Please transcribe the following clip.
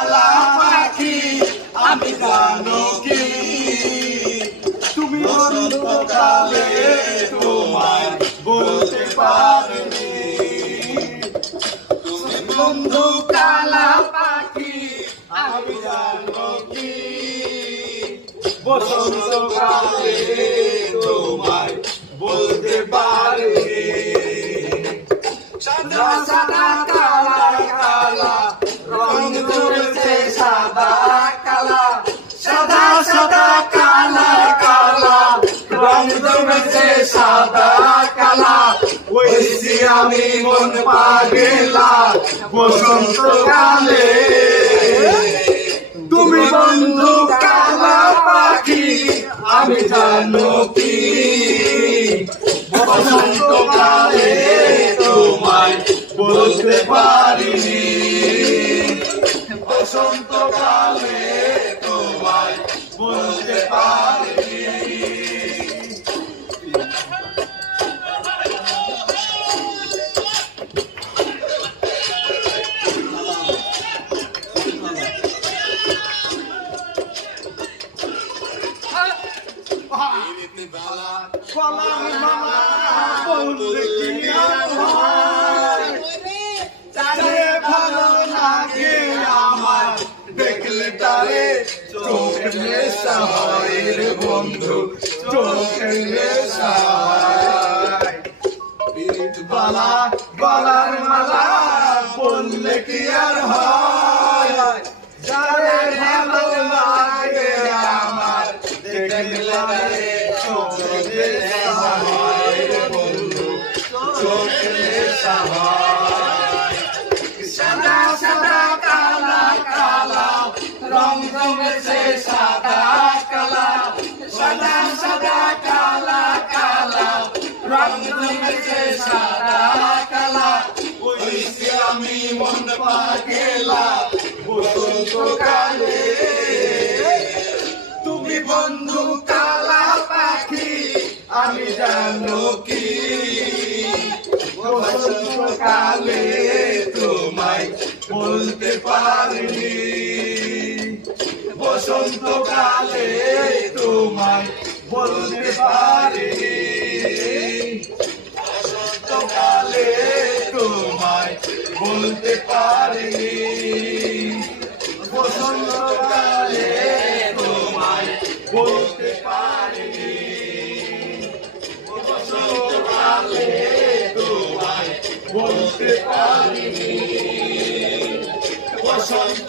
পাখি আমি জানো কি? তুমি বসন্তকালে তোমায় বলতে পারিনি। বন্ধু কালা পাখি আমি জানো কি? বসন্তকালে তোমায় বলতে পারিনি ওইসি আমি মন পাগেলা বসন্ত কালে তুমি বন্ধু কালা পাখি, আমি জানো কি? বসন্ত কালে তোমায় বলতে পারি বসন্ত কালে ভালো লাগে আমার দেখলে তারে চোখের নেশা হয় রে বন্ধু হয়। বালা, গলার মালা, বললে কি আর হয় সাদা কালা কালা সাদা কালা কালা কালা সাদা কালা আমি মন কালে তুমি বন্ধু কালা পাখি, আমি জানো কি? বসন্তকালে তোমায় বলতে পারিনি। বসন্তকালে তোমায় বলতে পারিনি। বসন্তকালে তোমায় বলতে পারিনি। বসন্তকালে তোমায় বলতে পারিনি। বসন্তকালে তোমায় বলতে পারিনি। বসন্ত